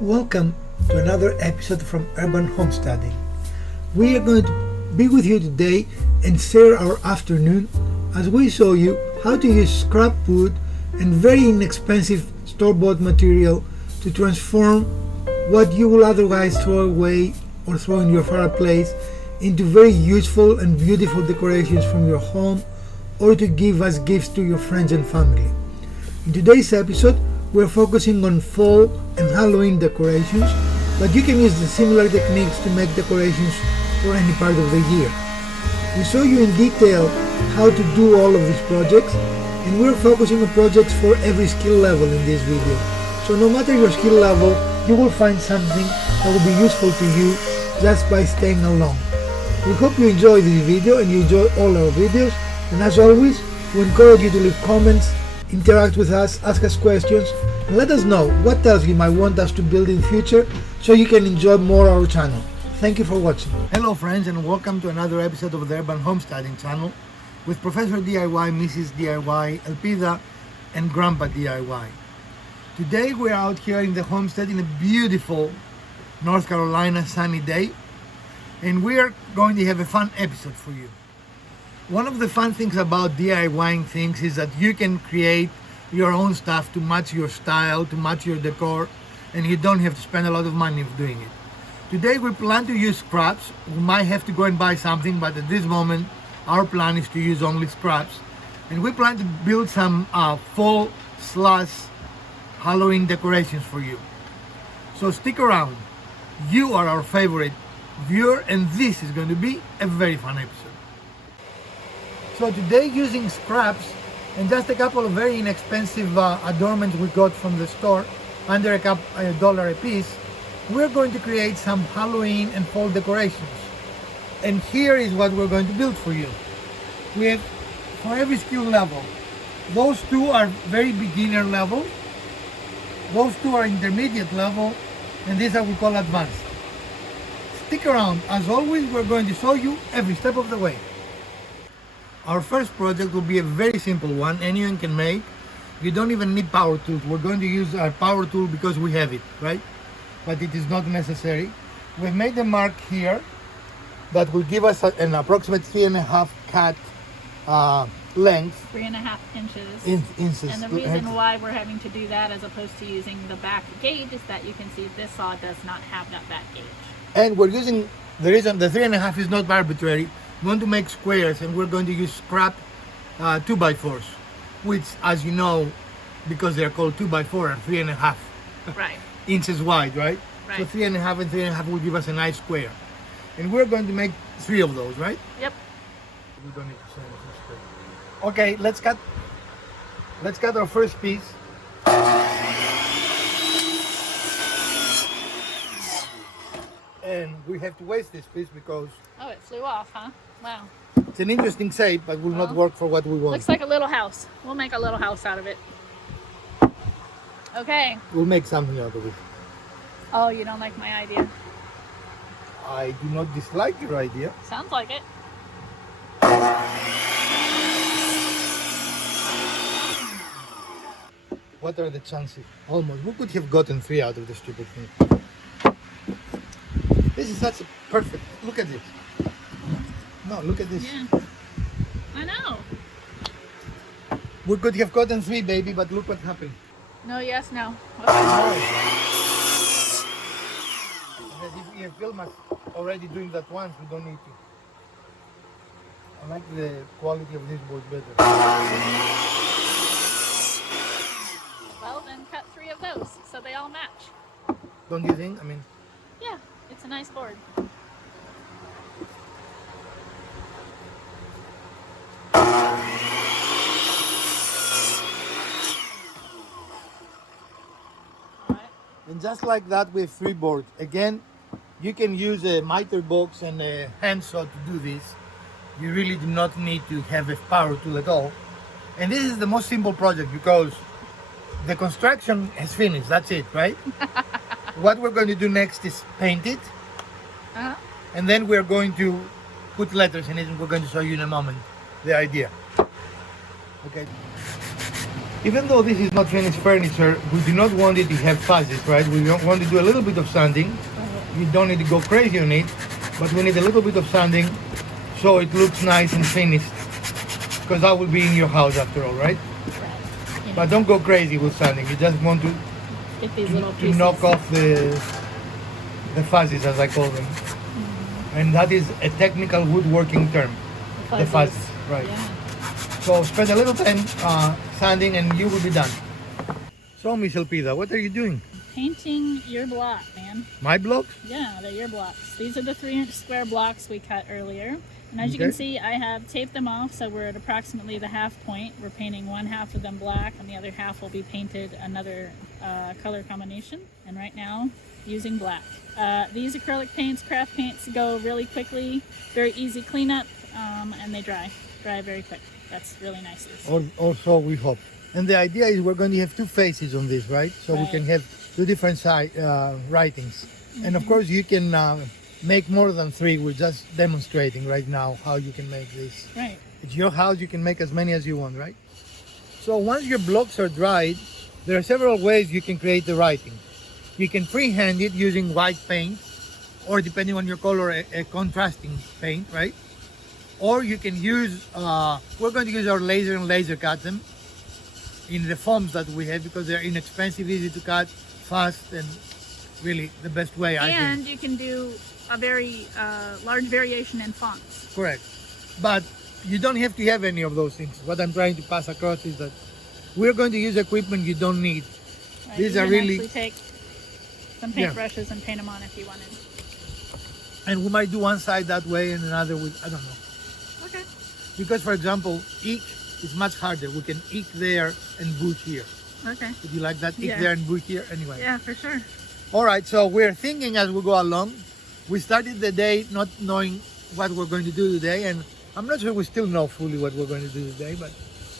Welcome to another episode from Urban Homesteading. We are going to be with you today and share our afternoon as we show you how to use scrap wood and very inexpensive store-bought material to transform what you will otherwise throw away or throw in your fireplace into very useful and beautiful decorations from your home or to give as gifts to your friends and family. In today's episode, we're focusing on fall and Halloween decorations, but you can use the similar techniques to make decorations for any part of the year. We show you in detail how to do all of these projects, and we're focusing on projects for every skill level in this video. So no matter your skill level, you will find something that will be useful to you just by staying along. We hope you enjoy this video and you enjoy all our videos, and as always, we encourage you to leave comments, interact with us, ask us questions, and let us know what else you might want us to build in future so you can enjoy more our channel. Thank you for watching. Hello friends, and welcome to another episode of the Urban Homesteading channel with Professor DIY, Mrs. DIY, Elpida, and Grandpa DIY. Today we're out here in the homestead in a beautiful North Carolina sunny day, and we're going to have a fun episode for you. One of the fun things about DIYing things is that you can create your own stuff to match your style, to match your decor, and you don't have to spend a lot of money doing it. Today we plan to use scraps. We might have to go and buy something, but at this moment our plan is to use only scraps. And we plan to build some fall / Halloween decorations for you. So stick around. You are our favorite viewer, and this is going to be a very fun episode. So today, using scraps and just a couple of very inexpensive adornments we got from the store, under $1 a piece, we're going to create some Halloween and fall decorations. And here is what we're going to build for you. We have, for every skill level, those two are very beginner level, those two are intermediate level, and these are we call advanced. Stick around. As always, we're going to show you every step of the way. Our first project will be a very simple one, anyone can make. You don't even need power tools. We're going to use our power tool because we have it, right? But it is not necessary. We've made a mark here that will give us an approximate 3.5 cat length. 3.5 inches. Inches. And the reason why we're having to do that as opposed to using the back gauge is that you can see this saw does not have that back gauge. And we're using, the reason the 3.5 is not arbitrary. We want to make squares, and we're going to use scrap 2x4s, which, as you know, because they're called 2x4, are 3.5 right. inches wide, right? So 3.5 and 3.5 will give us a nice square. And we're going to make 3 of those, right? Yep. We don't need to say anything straight. Okay, let's cut our first piece. And we have to waste this piece because... Oh, it flew off, huh? Wow. It's an interesting shape, but will not work for what we want. Looks like a little house. We'll make a little house out of it. Okay. We'll make something out of it. Oh, you don't like my idea? I do not dislike your idea. Sounds like it. What are the chances? Almost. We could have gotten 3 out of this stupid thing. This is such a perfect... Look at this. No, look at this. Yeah. I know. We could have gotten 3, baby, but look what happened. No, yes, no. No. Because if we have filmed us already doing that once, we don't need to. I like the quality of this board better. Well, then cut 3 of those so they all match. Don't you think? I mean... Yeah, it's a nice board. And just like that with 3 boards. Again, you can use a miter box and a handsaw to do this. You really do not need to have a power tool at all. And this is the most simple project because the construction has finished. That's it, right? What we're going to do next is paint it. And then we're going to put letters in it, and we're going to show you in a moment the idea. Okay. Even though this is not finished furniture, we do not want it to have fuzzes, right? We don't want to do a little bit of sanding. You don't need to go crazy on it, but we need a little bit of sanding so it looks nice and finished. Because that will be in your house after all, right? Right. But don't go crazy with sanding. You just want to Get these little to pieces. knock off the fuzzies, as I call them. And that is a technical woodworking term. The fuzzies, right. Yeah. So spend a little time sanding and you will be done. So Miss Elpida, what are you doing? Painting your block, man. My blocks? Yeah, they're your blocks. These are the 3-inch square blocks we cut earlier. And as you can see, I have taped them off, so we're at approximately the half point. We're painting one half of them black, and the other half will be painted another color combination. And right now, using black. These acrylic paints, craft paints, go really quickly, very easy cleanup, and they dry very quick. That's really nice. Also, we hope. And the idea is we're going to have two faces on this, right? So we can have two different writings. And of course, you can make more than 3. We're just demonstrating right now how you can make this. Right. It's your house, you can make as many as you want, right? So once your blocks are dried, there are several ways you can create the writing. You can freehand it using white paint, or depending on your color, a contrasting paint, right? Or you can use, we're going to use our laser and laser cut them in the foams that we have because they're inexpensive, easy to cut, fast, and really the best way, I think. And you can do a very large variation in fonts. Correct. But you don't have to have any of those things. What I'm trying to pass across is that we're going to use equipment you don't need. Right? These you are can really... actually take some paintbrushes and paint them on if you wanted. And we might do one side that way and another with, I don't know. Okay. Because, for example, ink is much harder. We can ink there and boot here. Okay. Would you like that? Ink there and boot here? Anyway. Yeah, for sure. All right, so we're thinking as we go along. We started the day not knowing what we're going to do today, and I'm not sure we still know fully what we're going to do today, but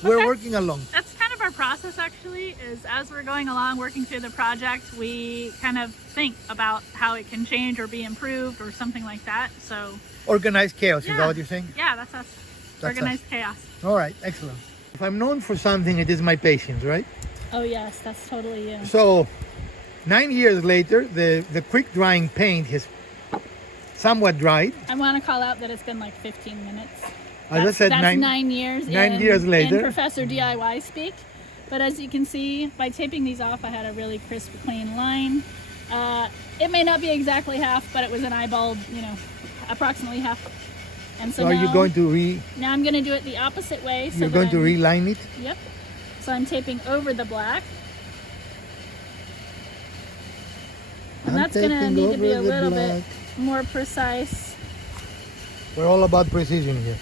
we're working along. That's kind of our process, actually, is as we're going along, working through the project, we kind of think about how it can change or be improved or something like that. So Organized chaos, is that what you're saying? Yeah, that's us. Organized chaos. All right, excellent. If I'm known for something, it is my patience, right? Oh yes, that's totally you. So 9 years later, the quick drying paint has somewhat dried. I want to call out that it's been like 15 minutes. As I said, that's 9 years. 9 years later. In Professor DIY speak. But as you can see, by taping these off, I had a really crisp, clean line. It may not be exactly half, but it was an eyeballed, approximately half. And so are now, you going to now I'm going to do it the opposite way. So you're going to reline it? Yep. So I'm taping over the black. And that's going to need to be a little bit more precise. We're all about precision here.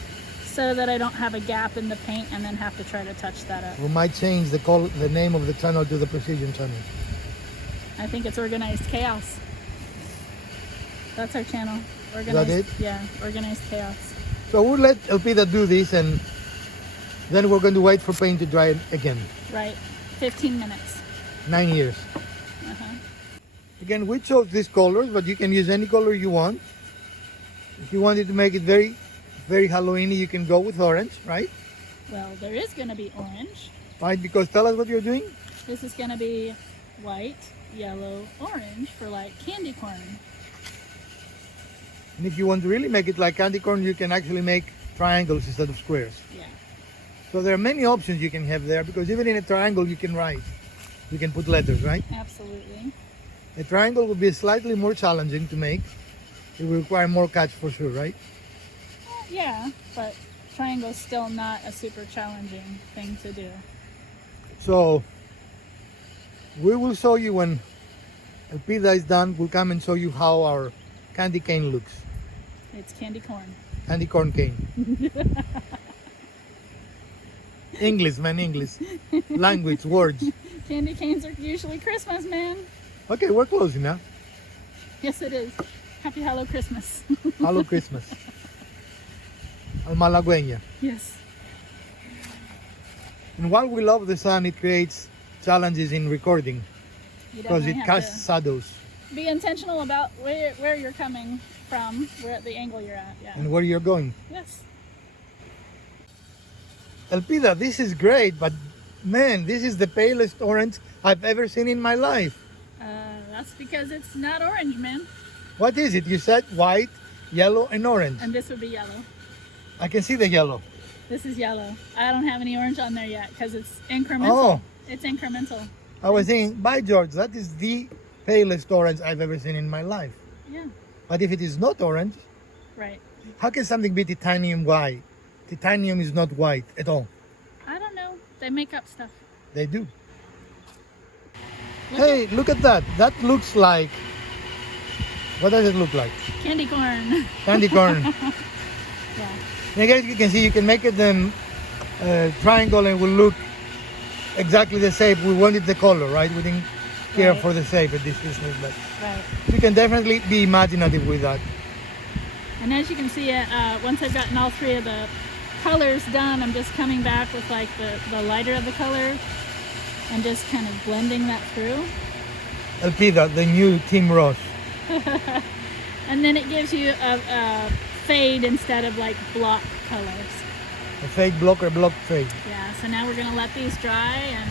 So that I don't have a gap in the paint and then have to try to touch that up. We might change the name of the channel to the Precision Channel. I think it's Organized Chaos. That's our channel. Organized, is that it? Yeah, Organized Chaos. So we'll let Elpida do this and then we're going to wait for paint to dry again. Right, 15 minutes. 9 years. Again, we chose these colors, but you can use any color you want. If you wanted to make it very, very Halloween-y, you can go with orange, right? Well, there is going to be orange. Right, because tell us what you're doing. This is going to be white, yellow, orange for like candy corn. And if you want to really make it like candy corn, you can actually make triangles instead of squares. Yeah. So there are many options you can have there, because even in a triangle you can write. You can put letters, right? Absolutely. A triangle would be slightly more challenging to make. It will require more cuts for sure, right? Yeah, but triangle's still not a super challenging thing to do. So we will show you when Elpida is done. We'll come and show you how our candy cane looks. It's candy corn. Candy corn cane. English, man, English. Language, words. Candy canes are usually Christmas, man. Okay, we're close enough. Yes, it is. Happy Hello Christmas. Hello Christmas. Al Malagüeña. Yes. And while we love the sun, it creates challenges in recording because it casts shadows. Be intentional about where you're coming from, where the angle you're at. Yeah. And where you're going. Yes. Elpida, this is great, but Man, this is the palest orange I've ever seen in my life. That's because it's not orange, man. What is it? You said white, yellow, and orange. And this would be yellow. I can see the yellow. This is yellow. I don't have any orange on there yet because it's incremental. Oh. It's incremental. I was thinking, by George, that is the palest orange I've ever seen in my life. Yeah. But if it is not orange, Right. how can something be titanium white? Titanium is not white at all. I don't know. They make up stuff. They do. Look Look at that. That looks like... What does it look like? Candy corn. Candy corn. Yeah. And I guess you can see you can make it then triangle and will look exactly the shape. We wanted the color, right? We didn't care Right. for the shape at this business, but Right. you can definitely be imaginative with that. And as you can see, once I've gotten all three of the colors done, I'm just coming back with like the lighter of the color and just kind of blending that through. Elpida, the new Team Ross. And then it gives you a fade instead of like block colors. A fade block or block fade. Yeah, so now we're gonna let these dry and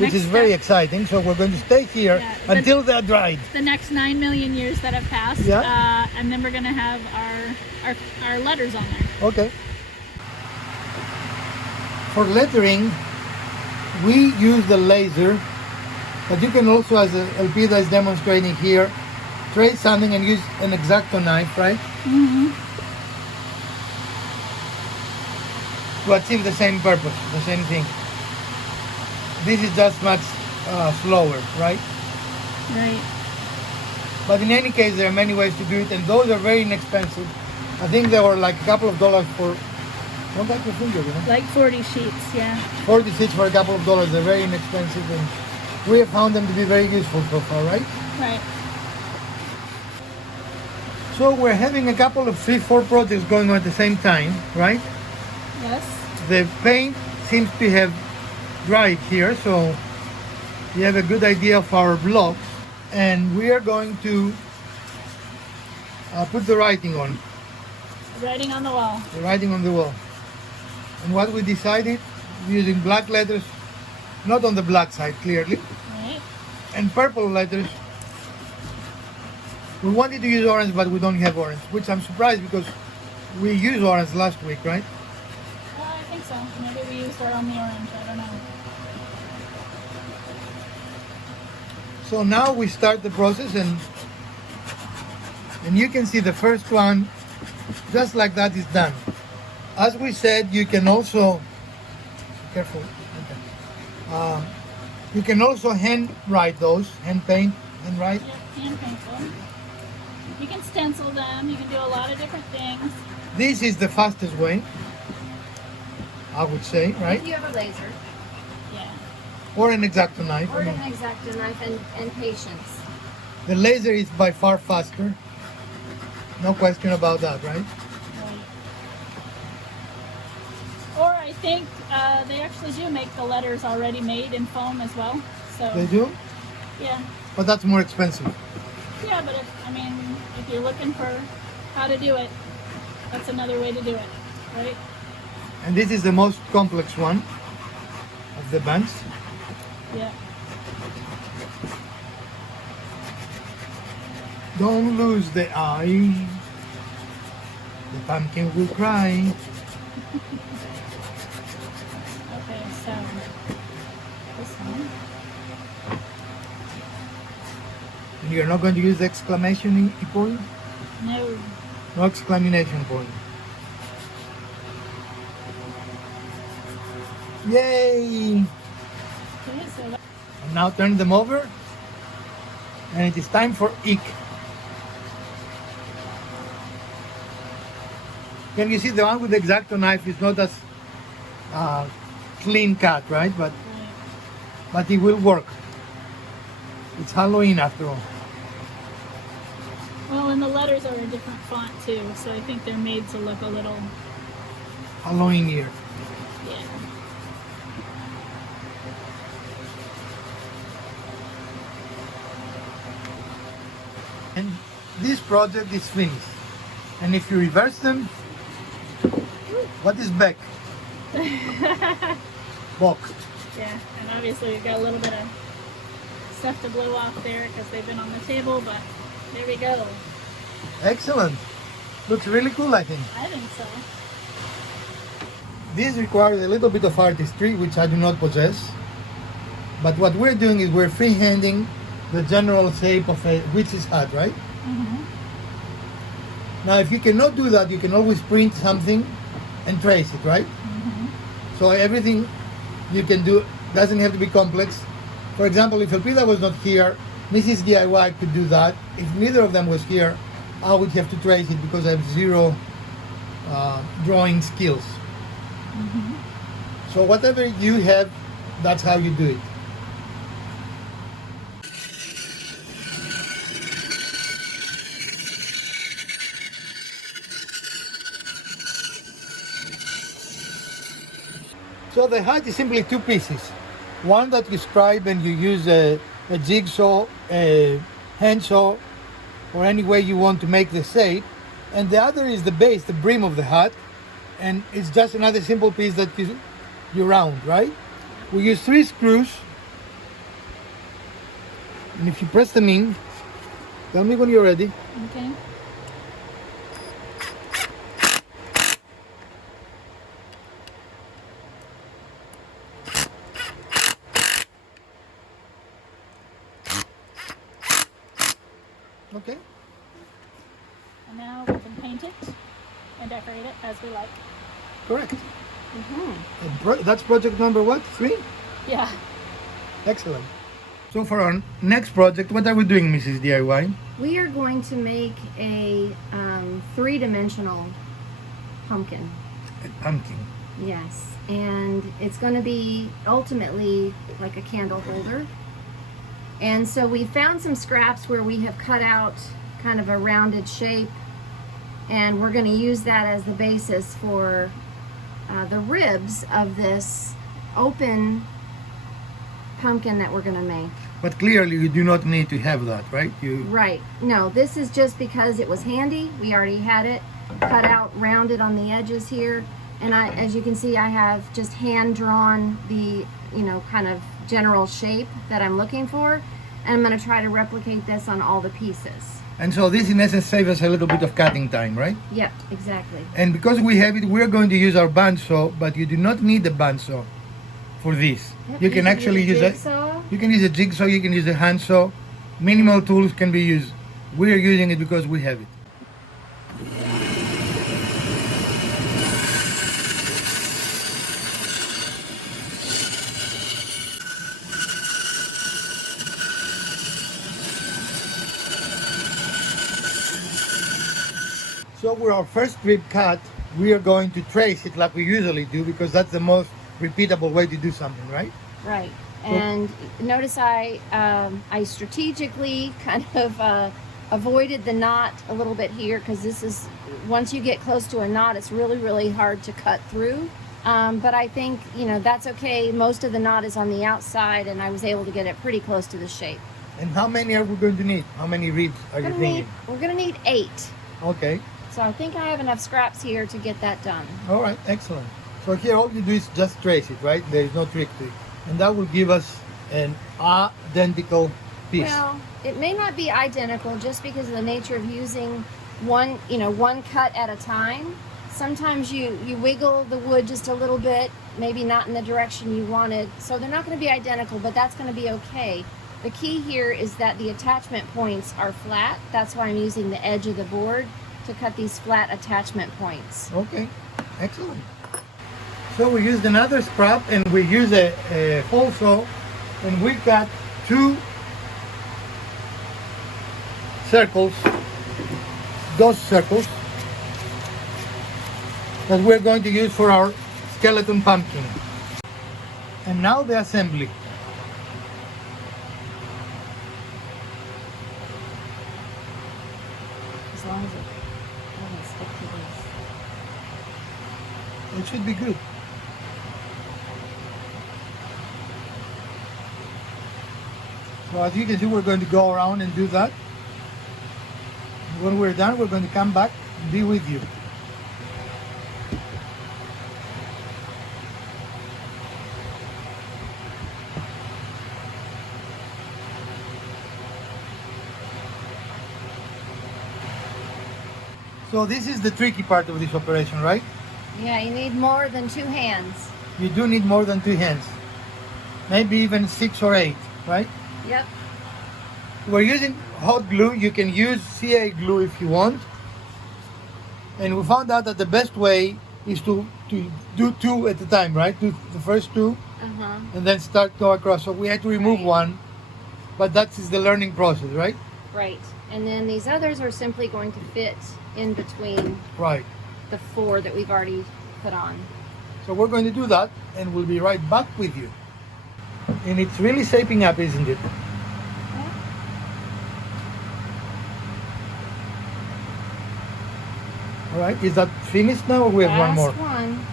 Which next is very step- exciting. So we're going to stay here Yeah, until they're dried. the next 9 million years that have passed. Yeah. And then we're gonna have our letters on there. Okay. For lettering, we use the laser, but you can also, as Elpida is demonstrating here, trace something and use an X-Acto knife, right? Mm-hmm. To achieve the same purpose, the same thing. This is just much slower, right? Right. But in any case, there are many ways to do it, and those are very inexpensive. I think they were like a couple of dollars for, don't touch your finger, you know? Like 40 sheets, yeah. 40 sheets for a couple of dollars. They're very inexpensive, and we have found them to be very useful so far, right? Right. So we're having a couple of 3-4 projects going on at the same time, right? Yes. The paint seems to have dried here, so we have a good idea of our blocks, and we are going to put the writing on, Writing on the wall. the writing on the wall. And what we decided, using black letters, not on the black side clearly, Right. and purple letters. We wanted to use orange, but we don't have orange, which I'm surprised because we used orange last week, right? I think so. Maybe we used our only orange. I don't know. So now we start the process, and you can see the first one, just like that, is done. As we said, you can also, careful, okay. You can also hand write those, hand paint, and write. Yep, hand paint them. You can stencil them. You can do a lot of different things. This is the fastest way, I would say, right? If you have a laser Yeah. Or an X-Acto knife. or I an mean, X-Acto knife and patience. the laser is by far faster. No question about that, right? Right. Or I think they actually do make the letters already made in foam as well. So They do, yeah, but that's more expensive. yeah. But if you're looking for how to do it, that's another way to do it, right? And this is the most complex one of the bunch. Yeah. Don't lose the eye. The pumpkin will cry. Okay, so this one. And you're not going to use the exclamation point? No. No exclamation point. Yay! Okay, so And now turn them over. And it is time for ink. Can you see the one with the X-Acto knife is not as clean cut, right? But it will work. It's Halloween after all. well, and the letters are a different font too, so I think they're made to look a little, Halloween year. yeah. And this project is finished. And if you reverse them, what is back? Box. Yeah, and obviously we've got a little bit of stuff to blow off there because they've been on the table, but there we go. Excellent. Looks really cool, I think. I think so. This requires a little bit of artistry, which I do not possess. But what we're doing is we're freehanding the general shape of a witch's hat, right? Now, if you cannot do that, you can always print something and trace it, right? So everything you can do doesn't have to be complex. For example, if Elpida was not here, Mrs. DIY could do that. If neither of them was here, I would have to trace it because I have zero drawing skills. So whatever you have, that's how you do it. So the hat is simply two pieces. One that you scribe and you use a jigsaw, a handsaw, or any way you want to make the shape. And the other is the base, the brim of the hat. And it's just another simple piece that you round, right? We use 3 screws. And if you press them in, tell me when you're ready. Okay. Okay. And now we can paint it and decorate it as we like. Correct. That's project number what? 3? Yeah. Excellent. So for our next project, what are we doing, Mrs. DIY? We are going to make a 3-dimensional pumpkin. A pumpkin. Yes, and it's going to be ultimately like a candle holder. And so we found some scraps where we have cut out kind of a rounded shape, and we're going to use that as the basis for the ribs of this open pumpkin that we're going to make. But clearly you do not need to have that, right? Right. No, this is just because it was handy. We already had it cut out, rounded on the edges here. And as you can see, I have just hand drawn the, kind of general shape that I'm looking for. And I'm going to try to replicate this on all the pieces. And so this in essence saves us a little bit of cutting time, right? Yep, exactly. And because we have it, we're going to use our bandsaw, but you do not need a bandsaw for this. Yep, You can actually use jigsaw. You can use a jigsaw, you can use a handsaw. Minimal tools can be used. We're using it because we have it. So with our first rib cut, we are going to trace it like we usually do because that's the most repeatable way to do something, right? Right. And notice I strategically kind of avoided the knot a little bit here because this is, once you get close to a knot, it's really, really hard to cut through. But I think, that's okay. Most of the knot is on the outside and I was able to get it pretty close to the shape. And how many are we going to need? How many ribs are you thinking? We're going to need 8. Okay. So I think I have enough scraps here to get that done. All right, excellent. So here all you do is just trace it, right? There is no trick to it. And that will give us an identical piece. Well, it may not be identical just because of the nature of using one cut at a time. Sometimes you wiggle the wood just a little bit, maybe not in the direction you wanted. So they're not going to be identical, but that's going to be okay. The key here is that the attachment points are flat. That's why I'm using the edge of the board to cut these flat attachment points. Okay, excellent. So we used another scrap and we use a hole saw and we cut 2 circles, those circles that we're going to use for our skeleton pumpkin. And now the assembly. As long as it doesn't stick to this. It should be good. So as you can see, we're going to go around and do that. When we're done, we're going to come back and be with you. So this is the tricky part of this operation, right? Yeah, you need more than 2 hands. You do need more than 2 hands. Maybe even 6 or 8, right? Yep. We're using hot glue. You can use CA glue if you want. And we found out that the best way is to do 2 at a time, right? Do the first 2 and then start go across. So we had to remove Right. one, but that is the learning process, right? Right. And then these others are simply going to fit in between Right. the 4 that we've already put on. So we're going to do that and we'll be right back with you. And it's really shaping up, isn't it? All right, is that finished now or we have one more? Last one.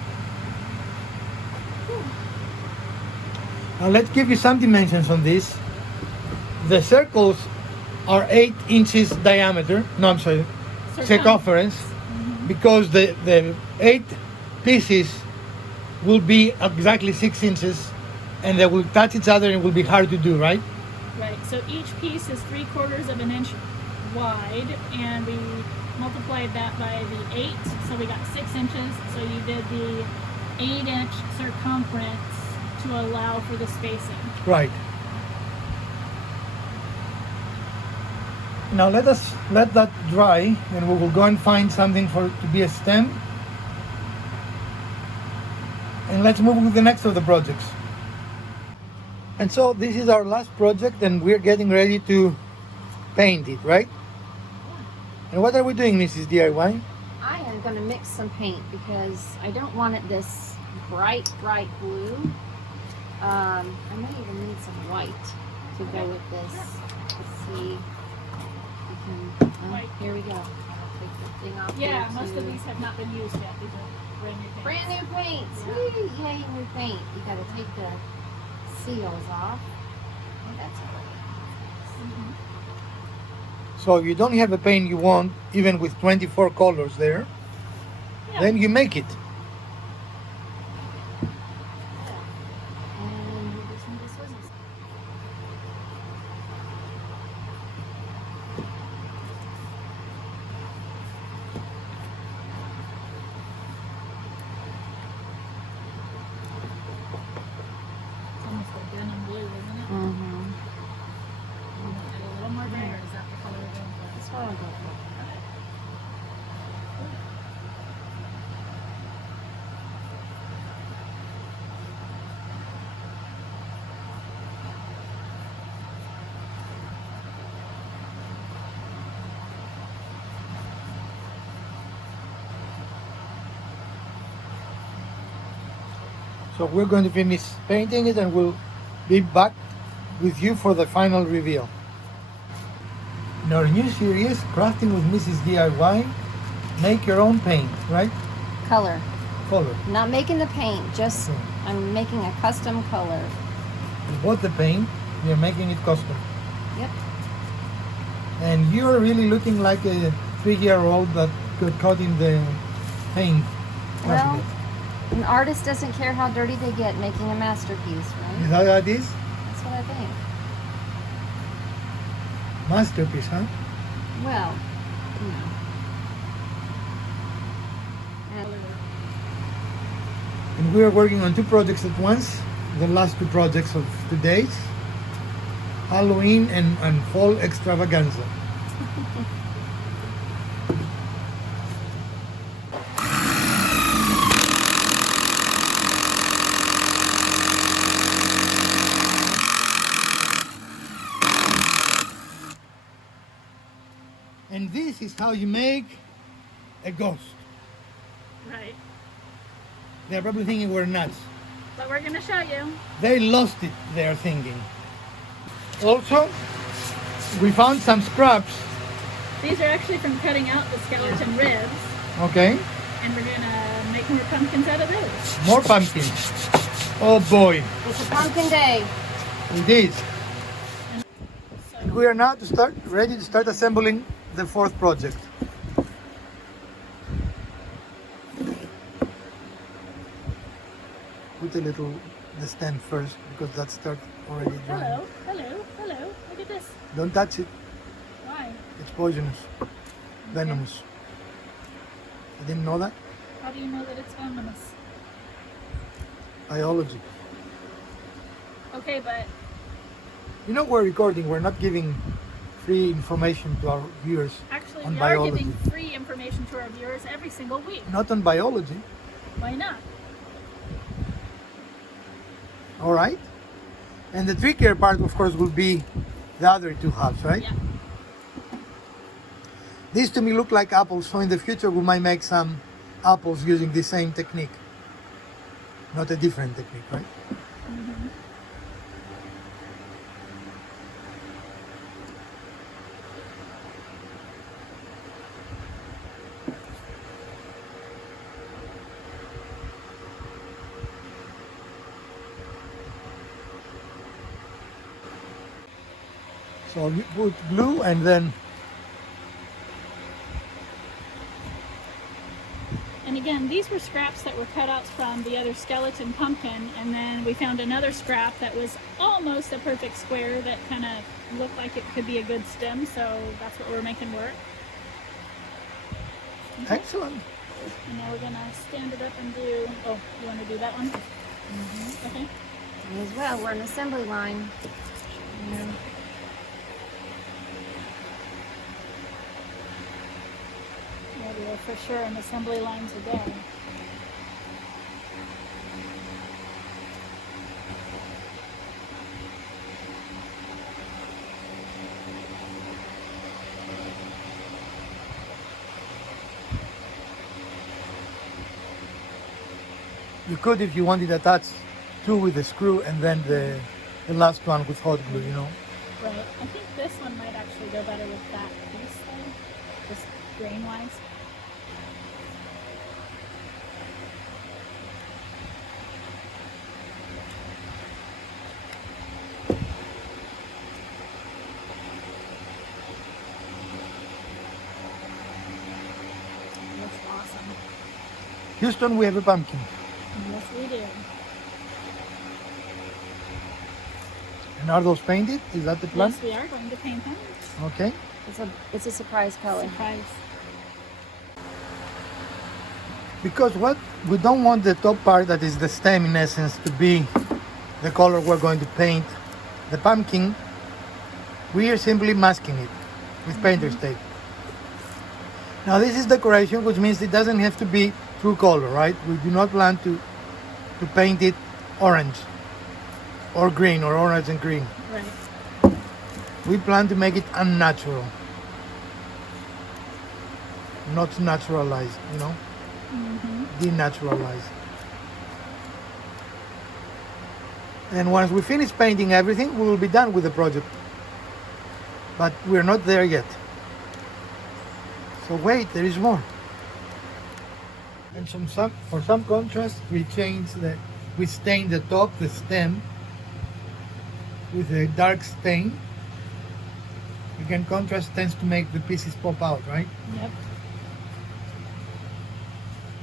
Now let's give you some dimensions on this. The circles are 8 inches diameter. No, I'm sorry, circumference, because the 8 pieces will be exactly 6 inches and they will touch each other and it will be hard to do, right? Right, so each piece is 3/4 of an inch wide, and we multiplied that by the 8, so we got 6 inches. So you did the 8-inch circumference to allow for the spacing. Right. Now let that dry and we will go and find something for it to be a stem. And let's move with the next of the projects. And so this is our last project and we're getting ready to paint it, right? And what are we doing, Mrs. DIY? I am going to mix some paint because I don't want it this bright blue. I may even need some white to go with this. Let's see. We can, White. here we go. I'll take the thing off. Yeah, here most too. of these have not been used yet. These are brand new paints. Brand new paint. Sweet. Yay, new paint. You got to take the seals off. Oh, that's great. So if you don't have a paint you want, even with 24 colors there, Yeah. then you make it. And we'll do some of this scissors. It's almost a denim blue, isn't it? Mm-hmm. You want it a little more gray, or is that the color we're going for? That's what I'll go for. So we're going to finish painting it and we'll be back with you for the final reveal. In our new series, Crafting with Mrs. DIY, make your own paint, right? Color. Color. Not making the paint, just Hmm. I'm making a custom color. You bought the paint, you're making it custom. Yep. And you're really looking like a 3-year-old that got caught in the paint. Well, cabinet. an artist doesn't care how dirty they get making a masterpiece, Is right? that how it is? That's what I think. Masterpiece, huh? Well, you know. And we are working on 2 projects at once. The last 2 projects of today, Halloween and fall extravaganza. And this is how you make a ghost. Right. They're probably thinking we're nuts. But we're going to show you. They lost it, they're thinking. Also, we found some scraps. These are actually from cutting out the skeleton ribs, Okay, and we're going to make more pumpkins out of those. more pumpkins. Oh boy, It's a pumpkin day. it is. So, We are now ready to start assembling the 4th project. Put the stem first because that starts already drying. hello. Look at this. Don't touch it, Why? it's poisonous, venomous. I didn't know that. How do you know that it's venomous? Biology. Okay, but You know, we're recording. We're not giving free information to our viewers actually on we biology. are giving free information to our viewers every single week. Not on biology. Why not? All right. And the trickier part, of course, will be the other two halves, right? Yeah. These to me look like apples, so in the future we might make some apples using the same technique. Not a different technique, right? Mm-hmm. So you put glue and then And again, these were scraps that were cutouts from the other skeleton pumpkin, and then we found another scrap that was almost a perfect square that kind of looked like it could be a good stem, so that's what we're making work. excellent. And now we're gonna stand it up and do, oh, you wanna do that one? Okay. As well, we're an assembly line. Yeah. Yeah, we are for sure an assembly line today. You could, if you wanted, attach two with a screw and then the last one with hot glue, you know. Right. I think this one might actually go better with that piece though, just grain wise. Looks awesome. Houston, we have a pumpkin. Yes, we do. And are those painted? Is that the plan? Yes, we are going to paint them. Okay. It's a surprise color. Surprise. Because what we don't want the top part, that is the stem in essence, to be the color we're going to paint the pumpkin. We are simply masking it with painter's tape. Now this is decoration, which means it doesn't have to be true color, right? We do not plan to paint it orange or green or orange and green. Right. We plan to make it unnatural, not naturalized, you know, denaturalized. And once we finish painting everything, we will be done with the project. But we're not there yet. So wait, there is more. And for some contrast, we stain the top, the stem, with a dark stain. Again, contrast tends to make the pieces pop out, right? Yep.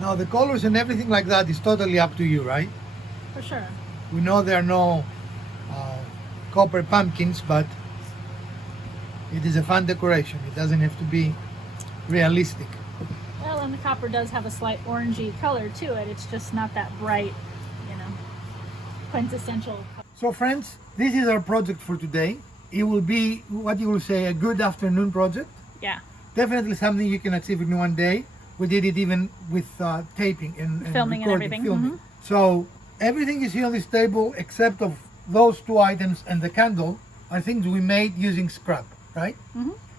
Now the colors and everything like that is totally up to you, right? For sure. We know there are no copper pumpkins, but it is a fun decoration. It doesn't have to be realistic. Well, and the copper does have a slight orangey color to it. It's just not that bright, you know, quintessential. So friends, this is our project for today. It will be, what you will say, a good afternoon project. Yeah. Definitely something you can achieve in one day. We did it even with taping and Filming and recording, everything. filming. So everything is here on this table except of those two items and the candle are things we made using scrap, right?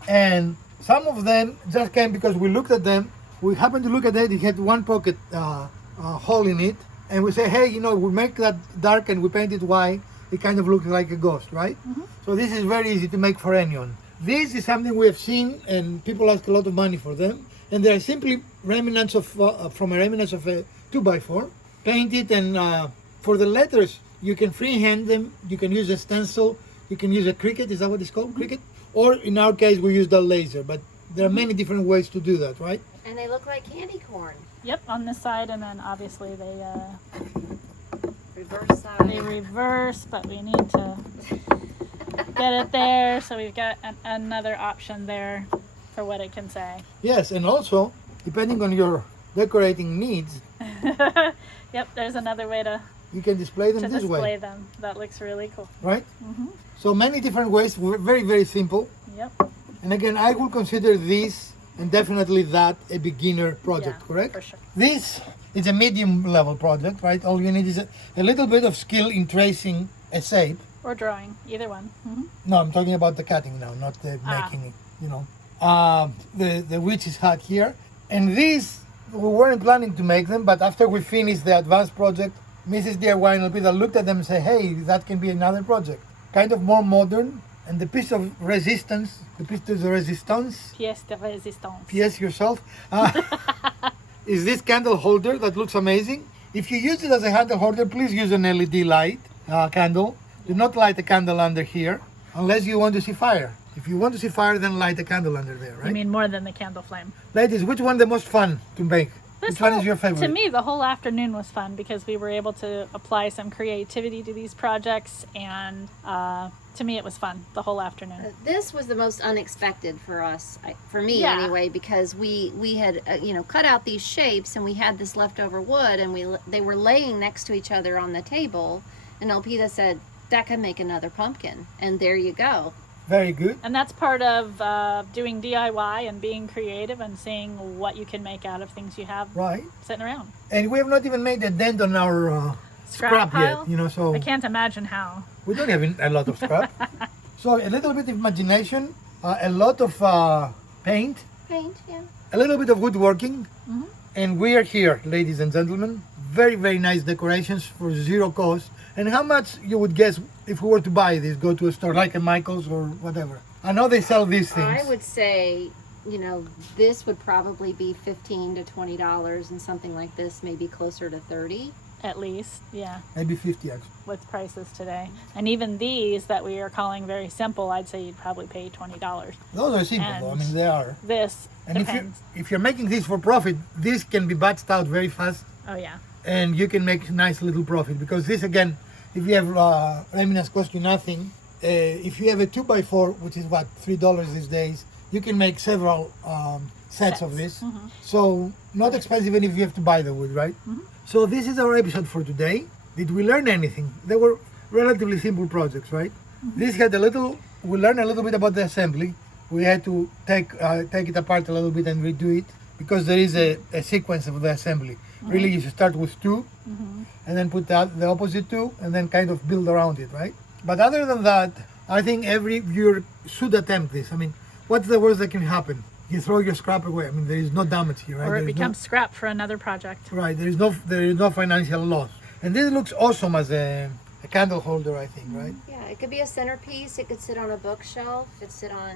And some of them just came because we looked at them. We happened to look at it. It had one pocket hole in it, and we say, hey, you know, we make that dark and we paint it white. It kind of looks like a ghost, right? So this is very easy to make for anyone. This is something we have seen, and people ask a lot of money for them. And they are simply remnants of from a remnants of a 2x4, painted. And for the letters, you can freehand them. You can use a stencil. You can use a Cricut. Is that what it's called? Cricut? Or in our case, we use the laser. But there are many different ways to do that, right? And they look like candy corn. Yep, on this side, and then obviously they Reverse side. they reverse, but we need to get it there. So we've got another option there for what it can say. Yes, and also, depending on your decorating needs, Yep, there's another way to you can display them this display way, them. That looks really cool. right? Mm-hmm. So many different ways, very, very simple. Yep. And again, I will consider this and definitely that a beginner project, Yeah, correct? for sure. This is a medium level project, right? All you need is a little bit of skill in tracing a shape. Or drawing, either one. Mm-hmm. No, I'm talking about the cutting now, not the making it, you know. The witch's hat here. And these, we weren't planning to make them, but after we finished the advanced project, Mrs. DIY and Elpida looked at them and said, hey, that can be another project. Kind of more modern, and the piece of resistance, the piece de resistance, Pièce de résistance. PS yourself, is this candle holder that looks amazing. If you use it as a candle holder, please use an LED light candle. Do not light a candle under here unless you want to see fire. If you want to see fire, then light a candle under there, I right? mean, more than the candle flame. Ladies, which one the most fun to make? Which one is your favorite? To me, the whole afternoon was fun because we were able to apply some creativity to these projects, and to me, it was fun the whole afternoon. This was the most unexpected for us, for me Yeah. anyway, because we had cut out these shapes and we had this leftover wood and they were laying next to each other on the table, and Elpida said that could make another pumpkin, and there you go. Very good. And that's part of doing DIY and being creative and seeing what you can make out of things you have Right. sitting around. And we have not even made a dent on our scrap pile? yet, you know, so I can't imagine how. we don't have a lot of scrap. So a little bit of imagination, a lot of paint, Paint, yeah. a little bit of woodworking, Mhm. and we are here, ladies and gentlemen. Very, very nice decorations for zero cost. And how much you would guess if we were to buy this, go to a store like a Michael's or whatever? I know they sell these things. I would say, this would probably be $15 to $20, and something like this maybe closer to 30. At least, yeah, Maybe 50 actually. with prices today. And even these that we are calling very simple, I'd say you'd probably pay $20. Those are simple though, I And mean they are. This And depends. if you're making this for profit, this can be batched out very fast Oh yeah, and you can make nice little profit, because this again, if you have laminates cost you nothing, if you have a 2x4, which is what, $3 these days, you can make several sets of this. Mhm. So not expensive even if you have to buy the wood, right? Mhm. So this is our episode for today. Did we learn anything? They were relatively simple projects, right? This had we learned a little bit about the assembly. We had to take it apart a little bit and redo it, because there is a sequence of the assembly. Really, you should start with two, and then put the opposite two, and then kind of build around it, right? But other than that, I think every viewer should attempt this. I mean, what's the worst that can happen? You throw your scrap away. I mean, there is no damage here, right? or it There is becomes scrap for another project. right. There is no financial loss. And this looks awesome as a candle holder, I think, right? Yeah, it could be a centerpiece. It could sit on a bookshelf. It could sit on,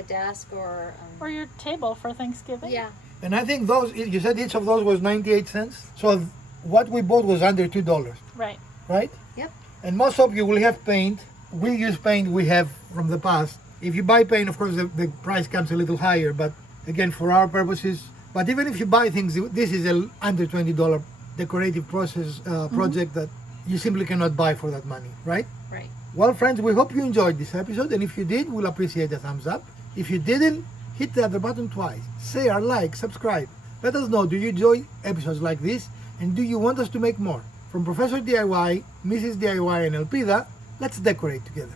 a desk or. Or your table for Thanksgiving. Yeah. And I think you said each of those was 98 cents. So what we bought was under $2, Right. right? Yep. And most of you will have paint. We use paint we have from the past. If you buy paint, of course, the price comes a little higher, but again, for our purposes. But even if you buy things, this is a under $20 decorative project that you simply cannot buy for that money, right? Right. Well, friends, we hope you enjoyed this episode, and if you did, we'll appreciate a thumbs up. If you didn't, hit the other button twice. Share, like, subscribe. Let us know, do you enjoy episodes like this, and do you want us to make more? From Professor DIY, Mrs. DIY, and Elpida, let's decorate together.